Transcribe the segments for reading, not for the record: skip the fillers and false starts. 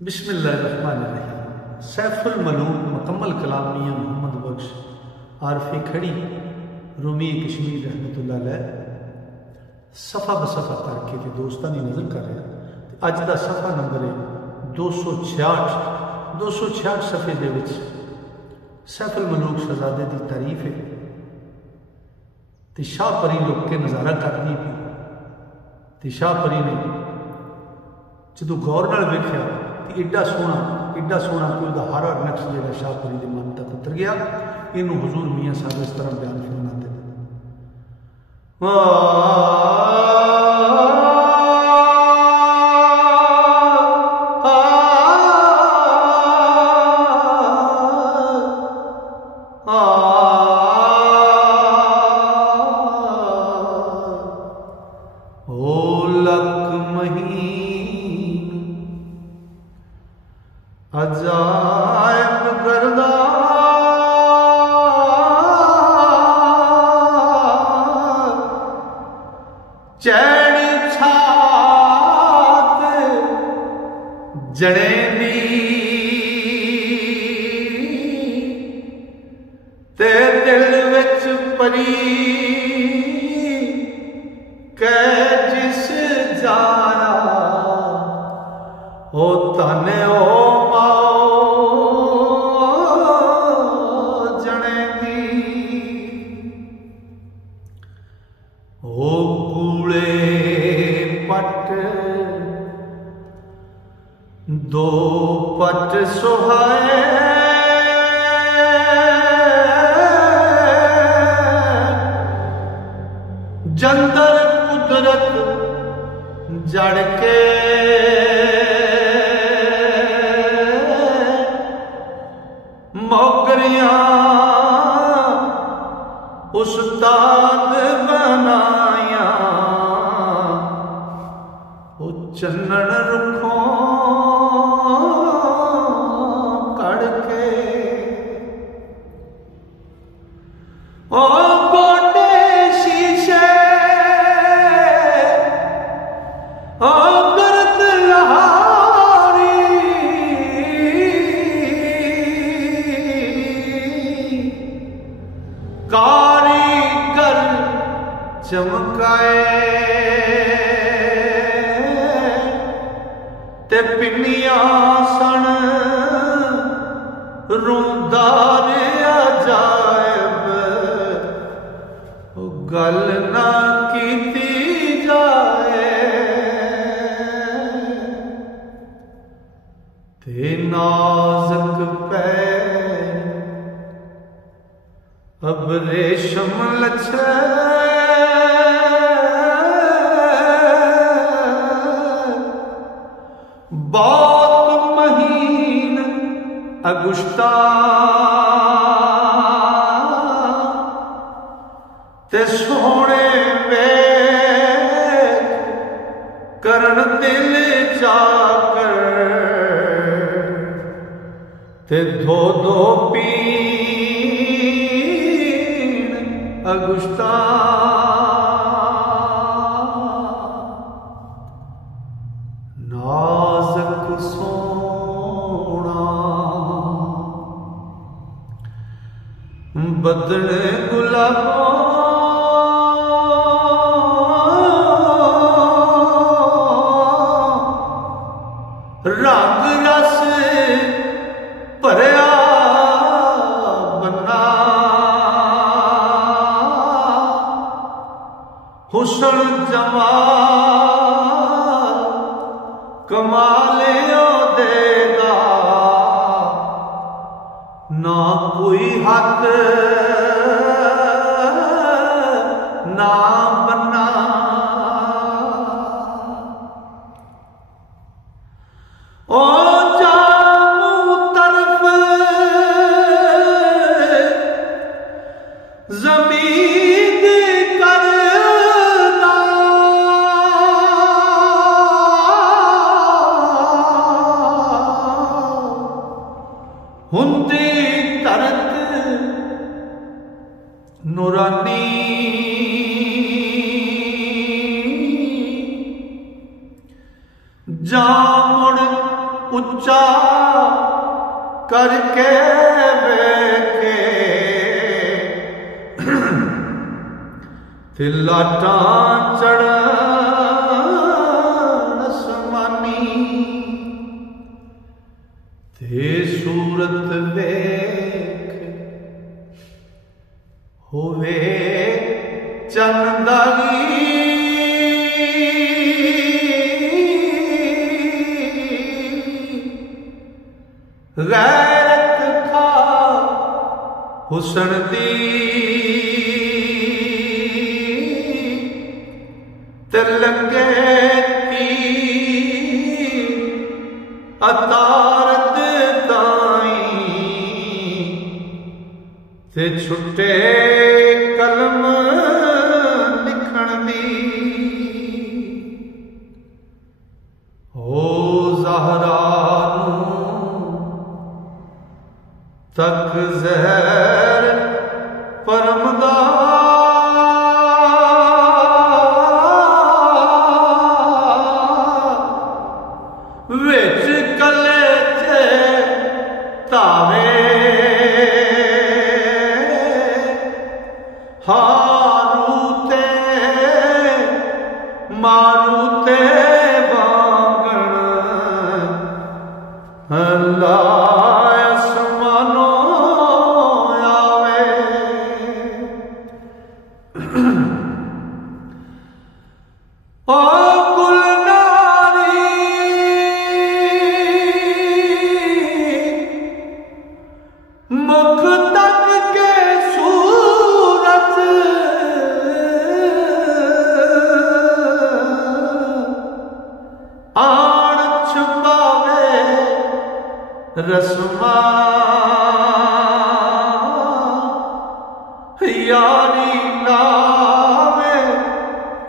बिस्मिल्लाहिर्रहमानिर्रहीम। सैफुल मलूक मुकम्मल कलाम मियां मोहम्मद बख्श आरफी खड़ी रूमी कश्मीर रहमतुल्लाह अलैह सफ़ा बसफ़ा करके ते दोस्तां दी नज़र कर रहा। अज का सफ़ा नंबर है 266 सफ़े दे विच सैफुल मलूक शहजादे की तारीफ है तो शाह परी लुक के नज़ारा करनी पी तो शाह परी ने जो गौर नाल वेख्या एडा सोहना कोई हर नक्श जो शाह परी के मन तक उतर गया। इनू हजूर मियाँ साहब इस तरह बयान फरमाते हैं। अजायब गर्दा चैड़ी छात जड़े दी ते दिल विच परी कै जिस जाया ओ ताने ओ दो पट सुहाए जंदर कुदरत जड़ के मौकरियां उस्ताद बनाया ओ चन्नन रुखों कारीगर चमकाए ते पिनिया सन रूदार अजायब गल ना कीती जाए ते नाज़ुक पैर अब रेशम लच्छे बहुत महीन अगुश्ता ते सोहने वेख करन दिल जाकर ते धो धो पी अगुश्ता नाज़ुक सोना बदन गुलाबों रंग रस भरिया बन्ना हुस्न जमाल कमाले देगा ना कोई हक ना बन्ना ओ जामू तरफ जमीन कर हुंदी तरत नूरानी जा मुड़ उच्चा करके वेखे ते लाटां चढ़न असमानी ते सूरत वेख होवे चंदागी गैरत खा हुसन दी ते लगे की अतारत ताई ते छुट्टे कलम लिखण दी हो ज़हरा तक ज़हर परमदा विच कले चे तावे हारूते मारूते वांगण अल्लाह मुख तक के सूरत आण छुपावे रस्मा यारी लावे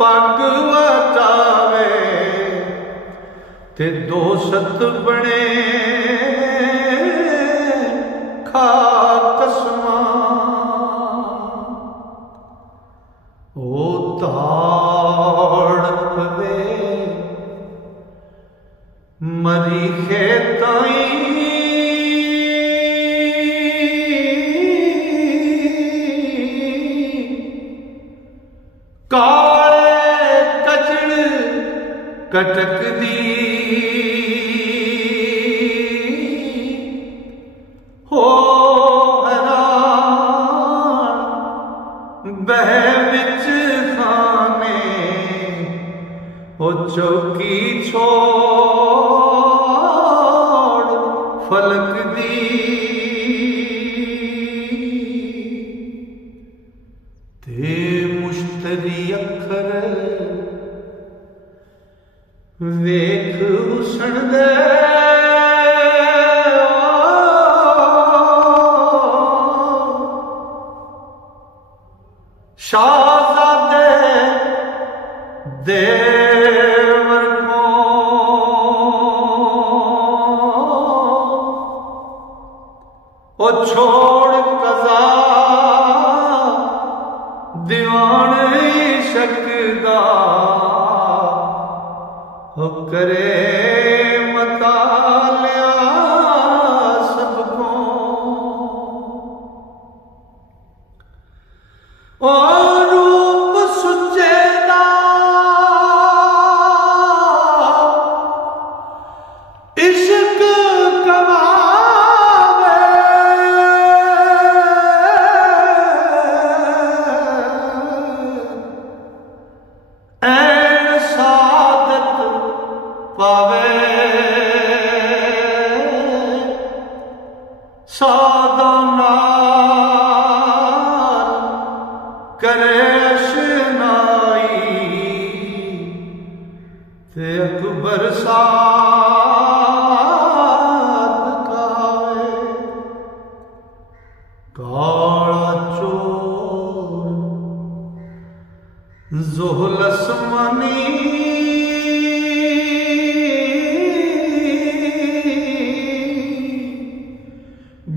पग वटावे ते दोस्त बने कसमा ओ ताड़ पवे मरी खेताई काले कचड़ कटक दी हो बह विच खाने ओ चौकी छोड़ फलक दी ते मुश्तरी अखर वेख हुसन दे शाहज़ादे देवर को ओ छोड़ कज़ा दीवान शकदा ओ करे मतालिया सबको ओ रूप सुचेदा इश्क कमावे ऐन सादत पावे सादा करे अशनाई ते अकबर साथ खावे काला चोर ज़ोहल असमानी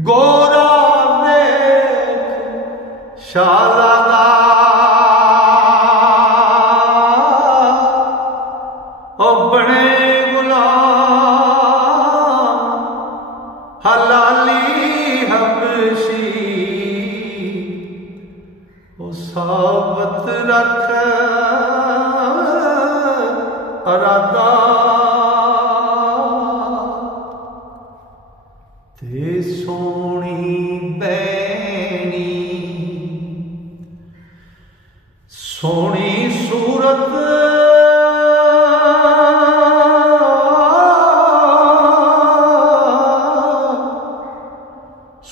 गोरा देख शालादा बने गुलाम ते सोनी बैनी सोनी सूरत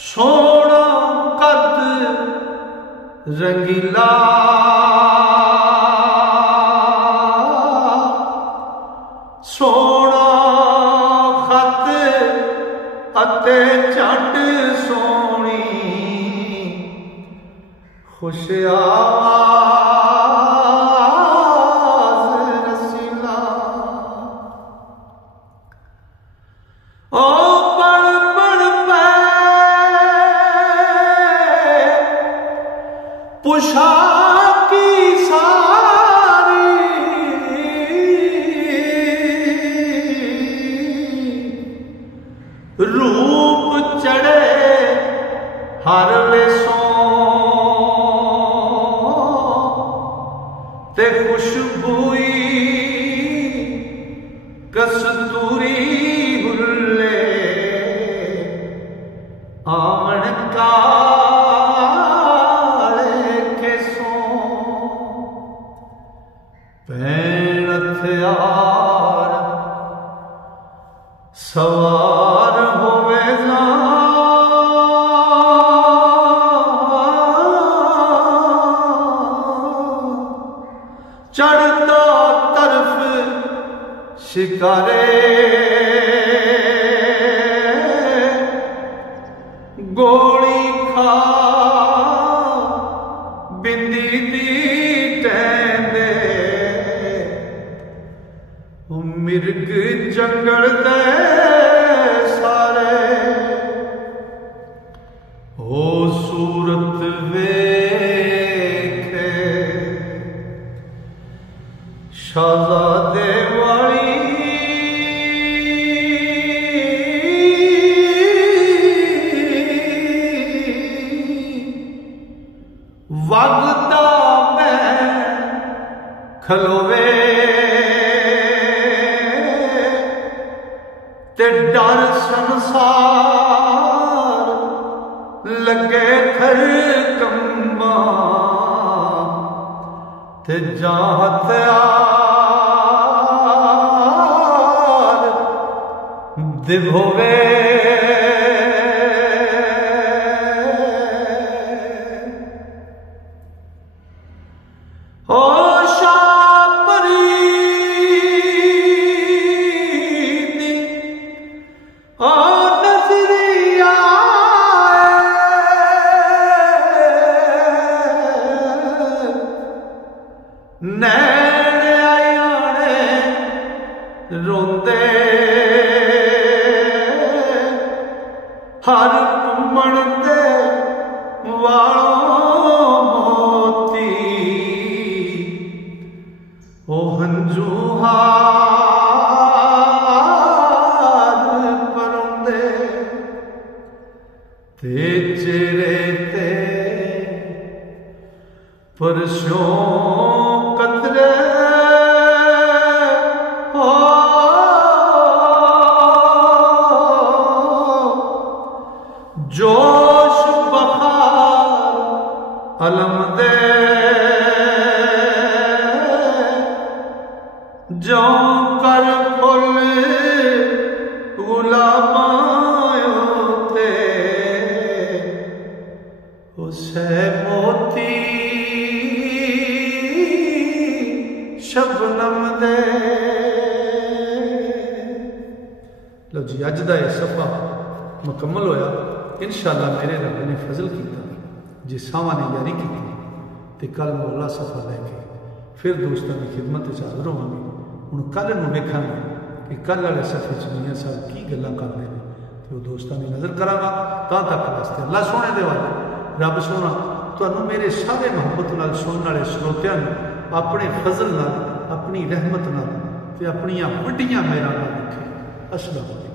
सोना कद रंगीला सोना खत अते झट सोनी खुश आवाज़ रसीला ओ पढ़ पढ़ पे पुशाकी सारी रूप चढ़े हर वेसों ते खुशबुई कस्तूरी हुल्ले आमन काले खेसों पैण हथियार सवार होवे ना चढ़ता तरफ शिकारे गोली खा बिंदी दी टैंदे मिर्ग जंगल दे सारे ओ सूरत वेखे शाहज़ादे वाली वगदा मैं खलोवे ते डर संसार लगे खर कंबा ते जा हथियार दिभोवे ओ नैन आयाने रोंदे हर घुमण दे वालों मोती ओ हंजू हार परोंदे ते चेहरे ते परसों कतरे हो जोश बखार अलम दे जो कर फुल गुलाबां थे उसे मोती शबनम दे। लो जी अज का यह सफ़ा मुकम्मल होया। इंशाअल्लाह मेरे रब ने फजल किया जे सावा ने यारी की तो कल मौला सफ़ा लैके फिर दोस्तों की खिदमत हाजिर होवांगे। हुण कल नूं वेखांगे कि कल वाले सफ़े च मियां साहब की गल्लां करदे ने ते ओह दोस्तों की नज़र करांगा। तां तक वास्ते अल्लाह सोने दे वाले रब सोना तुहानूं मेरे सारे मुहब्बत नाल सुनने वाले श्रोतियां नूं अपने फजल नाल अपनी रहमत नाल ते अपनियां वड्डियां मेहरां नाल रखे। अस्सलाम वालेकुम।